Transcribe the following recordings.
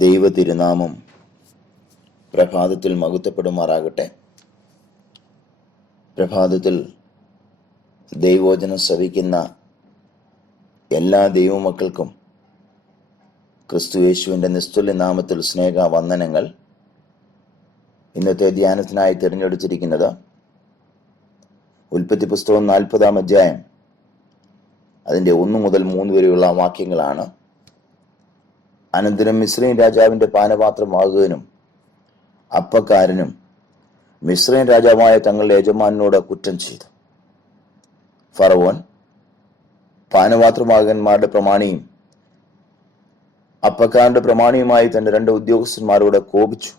ദൈവ തിരുനാമം പ്രഭാതത്തിൽ മഹത്വപ്പെടുമാറാകട്ടെ. പ്രഭാതത്തിൽ ദൈവവചനം ശ്രവിക്കുന്ന എല്ലാ ദൈവമക്കൾക്കും ക്രിസ്തുയേശുവിൻ്റെ നിസ്തുല്യ നാമത്തിൽ സ്നേഹ വന്ദനങ്ങൾ. ഇന്നത്തെ ധ്യാനത്തിനായി തിരഞ്ഞെടുത്തിരിക്കുന്നത് ഉൽപ്പത്തി പുസ്തകം 40-ാം അധ്യായം അതിൻ്റെ 1 മുതൽ 3 വരെയുള്ള വാക്യങ്ങളാണ്. അനന്തരം മിസ്രൈം രാജാവിൻ്റെ പാനപാത്രമാകുവാനും അപ്പക്കാരനും മിസ്രൈം രാജാവായ തങ്ങളുടെ യജമാനോട് കുറ്റം ചെയ്തു. ഫറവോൻ പാനപാത്രമാകന്മാരുടെ പ്രമാണിയും അപ്പക്കാരന്റെ പ്രമാണിയുമായി തന്റെ 2 ഉദ്യോഗസ്ഥന്മാരോട് കോപിച്ചു.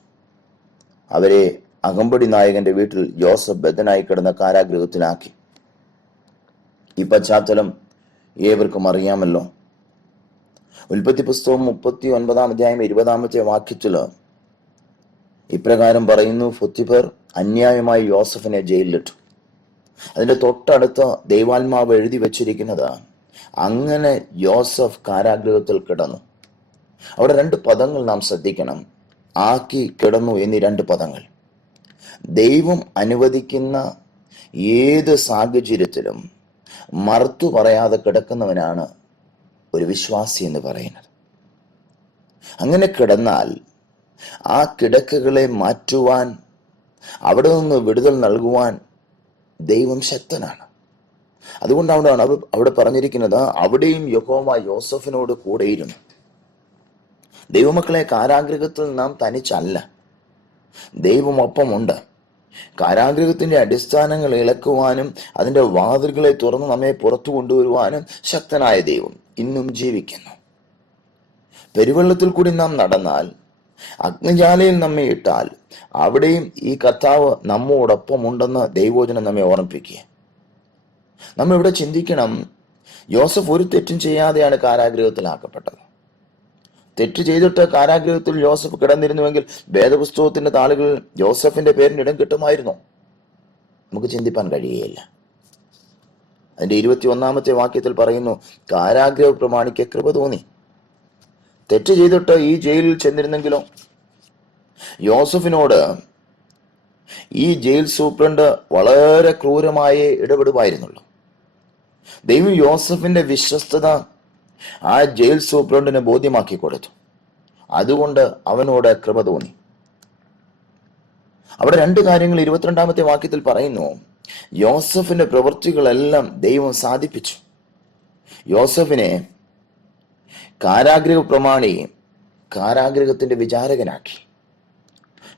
അവരെ അകമ്പടി നായകന്റെ വീട്ടിൽ യോസഫ് ബദ്ധനായി കിടന്ന കാരാഗൃഹത്തിലാക്കി. ഈ പശ്ചാത്തലം ഏവർക്കും അറിയാമല്ലോ. ഉൽപ്പത്തി പുസ്തകം 39-ാം അധ്യായം 20-ാമത്തെ വാക്യത്തില് ഇപ്രകാരം പറയുന്നു: ഫൊത്തിഫർ അന്യായമായി യോസഫിനെ ജയിലിലിട്ടു. അതിന്റെ തൊട്ടടുത്ത് ദൈവാത്മാവ് എഴുതി വച്ചിരിക്കുന്നത് അങ്ങനെ യോസഫ് കാരാഗൃഹത്തിൽ കിടന്നു. അവിടെ 2 പദങ്ങൾ നാം ശ്രദ്ധിക്കണം. ആക്കി, കിടന്നു എന്നീ 2 പദങ്ങൾ. ദൈവം അനുവദിക്കുന്ന ഏത് സാഹചര്യത്തിലും മറുത്തു പറയാതെ കിടക്കുന്നവനാണ് ഒരു വിശ്വാസി എന്ന് പറയുന്നത്. അങ്ങനെ കിടന്നാൽ ആ കിടക്കകളെ മാറ്റുവാൻ, അവിടെ നിന്ന് വിടുതൽ നൽകുവാൻ ദൈവം ശക്തനാണ്. അതുകൊണ്ടാണ് അവിടെ പറഞ്ഞിരിക്കുന്നത്, അവിടെയും യഹോവ യോസഫിനോട് കൂടെയിരുന്നു. ദൈവമക്കളെ, കാരാഗൃഹത്തിൽ നാം തനിച്ചല്ല, ദൈവം ഒപ്പമുണ്ട്. കാരാഗൃഹത്തിന്റെ അടിസ്ഥാനങ്ങൾ ഇളക്കുവാനും അതിന്റെ വാതിലുകളെ തുറന്ന് നമ്മെ പുറത്തു കൊണ്ടുവരുവാനും ശക്തനായ ദൈവം ഇന്നും ജീവിക്കുന്നു. പെരുവെള്ളത്തിൽ കൂടി നാം നടന്നാൽ, അഗ്നിജാലയിൽ നമ്മെ ഇട്ടാൽ, അവിടെയും ഈ കർത്താവ് നമ്മോടൊപ്പം ഉണ്ടെന്ന് ദൈവവചനം നമ്മെ ഓർമ്മിപ്പിക്കുക. നമ്മ ഇവിടെ ചിന്തിക്കണം, യോസഫ് ഒരു തെറ്റും ചെയ്യാതെയാണ് കാരാഗൃഹത്തിലാക്കപ്പെട്ടത്. തെറ്റ് ചെയ്തിട്ട് കാരാഗൃഹത്തിൽ യോസഫ് കിടന്നിരുന്നുവെങ്കിൽ വേദപുസ്തകത്തിന്റെ താളുകളിൽ യോസഫിന്റെ പേരിന് ഇടം കിട്ടുമായിരുന്നു? നമുക്ക് ചിന്തിപ്പാൻ കഴിയുകയില്ല. അതിന്റെ 21-ാമത്തെ വാക്യത്തിൽ പറയുന്നു, കാരാഗൃഹ പ്രമാണിക്ക് കൃപ തോന്നി. തെറ്റ് ചെയ്തിട്ട് ഈ ജയിലിൽ ചെന്നിരുന്നെങ്കിലോ? യോസഫിനോട് ഈ ജയിൽ സൂപ്രണ്ട് വളരെ ക്രൂരമായി ഇടപെടുമായിരുന്നുള്ളൂ. ദൈവം യോസഫിന്റെ വിശ്വസ്തത ആ ജയിൽ സൂപ്രണ്ടിനെ ബോധ്യമാക്കി കൊടുത്തു. അതുകൊണ്ട് അവനോട് കൃപ തോന്നി. അവിടെ 2 കാര്യങ്ങൾ 22-ാമത്തെ വാക്യത്തിൽ പറയുന്നു. യോസഫിന്റെ പ്രവൃത്തികളെല്ലാം ദൈവം സാധിപ്പിച്ചു. യോസഫിനെ കാരാഗൃഹ പ്രമാണി കാരാഗൃഹത്തിന്റെ വിചാരകനാക്കി.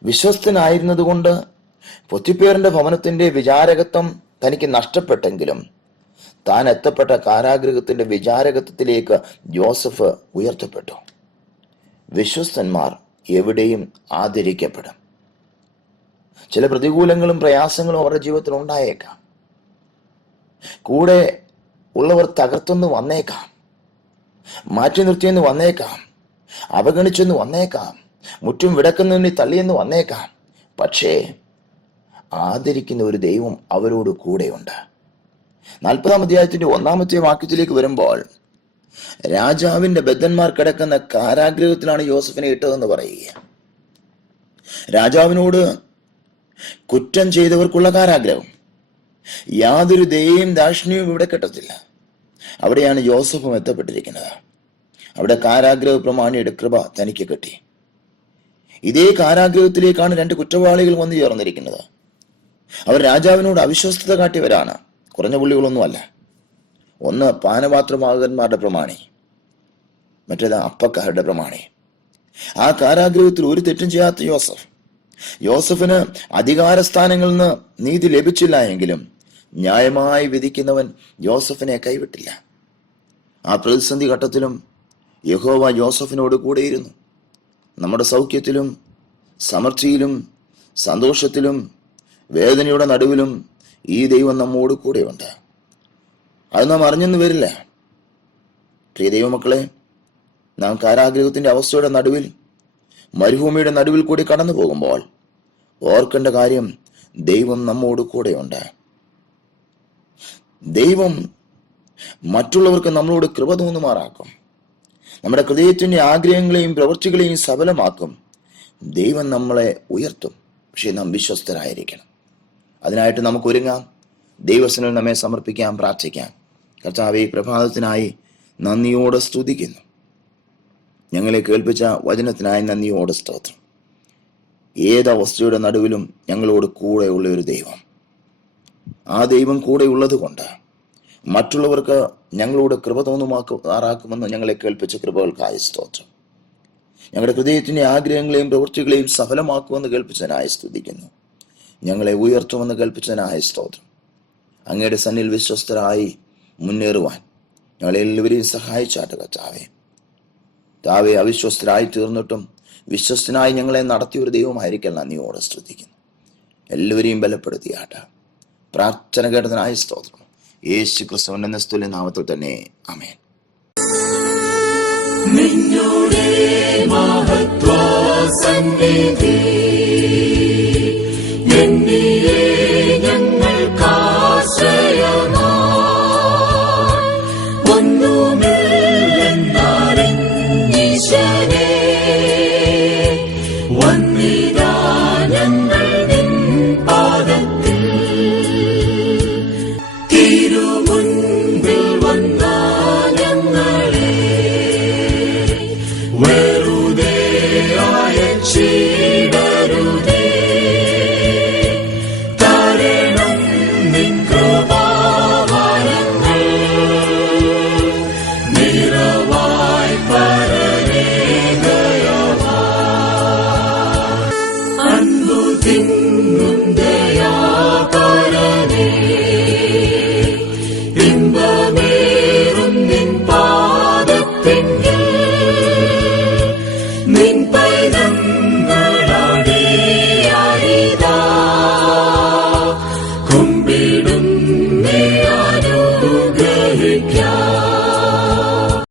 വിശ്വസ്തനായിരുന്നത് കൊണ്ട് പൊത്തിപ്പേറിന്റെ ഭവനത്തിന്റെ വിചാരകത്വം തനിക്ക് നഷ്ടപ്പെട്ടെങ്കിലും താൻ എത്തപ്പെട്ട കാരാഗൃഹത്തിന്റെ വിചാരകത്വത്തിലേക്ക് യോസഫ് ഉയർത്തപ്പെട്ടു. വിശ്വസ്തന്മാർ എവിടെയും ആദരിക്കപ്പെടും. ചില പ്രതികൂലങ്ങളും പ്രയാസങ്ങളും അവരുടെ ജീവിതത്തിൽ ഉണ്ടായേക്കാം. കൂടെ ഉള്ളവർ തകർത്തെന്ന് വന്നേക്കാം, മാറ്റി നിർത്തിയെന്ന് വന്നേക്കാം, അവഗണിച്ചെന്ന് വന്നേക്കാം, മുറ്റും വിടക്കുന്നതിന് തള്ളിയെന്ന് വന്നേക്കാം. പക്ഷേ ആദരിക്കുന്ന ഒരു ദൈവം അവരോട് കൂടെയുണ്ട്. 40-ാം അധ്യായത്തിന്റെ 1-ാമത്തെ വാക്യത്തിലേക്ക് വരുമ്പോൾ, രാജാവിന്റെ ബദ്ധന്മാർ കിടക്കുന്ന കാരാഗൃഹത്തിലാണ് യോസഫിനെ ഇട്ടതെന്ന് പറയുക. രാജാവിനോട് കുറ്റം ചെയ്തവർക്കുള്ള കാരാഗ്രഹം. യാതൊരു ദയയും ദാക്ഷിണ്യവും ഇവിടെ കിട്ടത്തില്ല. അവിടെയാണ് യോസഫും എത്തപ്പെട്ടിരിക്കുന്നത്. അവിടെ കാരാഗ്രഹ പ്രമാണിയുടെ കൃപ തനിക്ക് കിട്ടി. ഇതേ കാരാഗ്രഹത്തിലേക്കാണ് 2 കുറ്റവാളികൾ വന്നു ചേർന്നിരിക്കുന്നത്. അവർ രാജാവിനോട് അവിശ്വസ്തത കാട്ടിയവരാണ്, കുറഞ്ഞ പുള്ളികളൊന്നുമല്ല. ഒന്ന് പാനപാത്രമാകന്മാരുടെ പ്രമാണി, മറ്റേത് അപ്പക്കാരുടെ പ്രമാണി. ആ കാരാഗ്രഹത്തിൽ ഒരു തെറ്റും ചെയ്യാത്ത യോസഫിന് അധികാരസ്ഥാനങ്ങളിൽ നിന്ന് നീതി ലഭിച്ചില്ല എങ്കിലും ന്യായമായി വിധിക്കുന്നവൻ യോസഫിനെ കൈവിട്ടില്ല. ആ പ്രതിസന്ധി ഘട്ടത്തിലും യഹോവ യോസഫിനോട് കൂടെയിരുന്നു. നമ്മുടെ സൗഖ്യത്തിലും സമൃദ്ധിയിലും സന്തോഷത്തിലും വേദനയുടെ നടുവിലും ഈ ദൈവം നമ്മോട് കൂടെയുണ്ട്. അത് നാം അറിഞ്ഞെന്ന് വരില്ല. പ്രിയ ദൈവമക്കളെ, നാം കാരാഗ്രഹത്തിന്റെ അവസ്ഥയുടെ നടുവിൽ, മരുഭൂമിയുടെ നടുവിൽ കൂടി കടന്നു പോകുമ്പോൾ ഓർക്കേണ്ട കാര്യം, ദൈവം നമ്മോട് കൂടെയുണ്ട്. ദൈവം മറ്റുള്ളവർക്ക് നമ്മളോട് കൃപ തോന്നുമാറാക്കും. നമ്മുടെ ഹൃദയത്തിന്റെ ആഗ്രഹങ്ങളെയും പ്രവൃത്തികളെയും സഫലമാക്കും. ദൈവം നമ്മളെ ഉയർത്തും. പക്ഷെ നാം വിശ്വസ്തരായിരിക്കണം. അതിനായിട്ട് നമുക്ക് ഒരുങ്ങാം. ദൈവസന്നിധിയിൽ നമ്മെ സമർപ്പിക്കാം, പ്രാർത്ഥിക്കാം. കർത്താവേ, പ്രഭാതത്തിനായി നന്ദിയോടെ സ്തുതിക്കുന്നു. ഞങ്ങളെ കേൾപ്പിച്ച വചനത്തിനായി നന്ദിയോടെ സ്തോത്രം. ഏതവസ്ഥയുടെ നടുവിലും ഞങ്ങളോട് കൂടെയുള്ള ഒരു ദൈവം, ആ ദൈവം കൂടെ ഉള്ളത് കൊണ്ട് മറ്റുള്ളവർക്ക് ഞങ്ങളോട് കൃപ തോന്നുമാറാക്കുമെന്ന് ഞങ്ങളെ കേൾപ്പിച്ച കൃപകൾക്കായി സ്തോത്രം. ഞങ്ങളുടെ ഹൃദയത്തിന്റെ ആഗ്രഹങ്ങളെയും പ്രവൃത്തികളെയും സഫലമാക്കുമെന്ന് കേൾപ്പിച്ചതിനായി സ്തുതിക്കുന്നു. ഞങ്ങളെ ഉയർത്തുമെന്ന് കേൾപ്പിച്ചതിനായി സ്തോത്രം. അങ്ങയുടെ സന്നിധിയിൽ വിശ്വസ്തരായി മുന്നേറുവാൻ ഞങ്ങളെല്ലാവരെയും സഹായിച്ചാട്ട് കർത്താവേ. താവേ, അവിശ്വസ്തരായി തീർന്നിട്ടും വിശ്വസ്തനായി ഞങ്ങളെ നടത്തിയൊരു ദൈവമായിരിക്കാൻ നന്ദിയോടെ സ്തുതിക്കുന്നു. എല്ലാവരെയും ബലപ്പെടുത്തിയാട്ട്. പ്രാർത്ഥന കേട്ടതിനായി സ്തോത്രം. യേശു ക്രിസ്തുവിന്റെ നിസ്തുല്യ നാമത്തിൽ തന്നെ, ആമേൻ. നിന്നുടെ മഹത്വ സന്നിധി എന്നിയെ ഞങ്ങൾക്കാശ്രയമായി ഒന്നുമില്ലെന്നറിഞ്ഞീശനെ വന്നിതാ ഞങ്ങൾ നിൻ പാദത്തിൽ തിരുമുൻപിൽ വന്ന ഞങ്ങളെ വെറുതെ അയച്ചിടരുതേ. തരണം നിൻ കൃപാവരങ്ങൾ നിറവായി പരനേ ദയവായി അൻപു തിന്നും ദയാപരനേ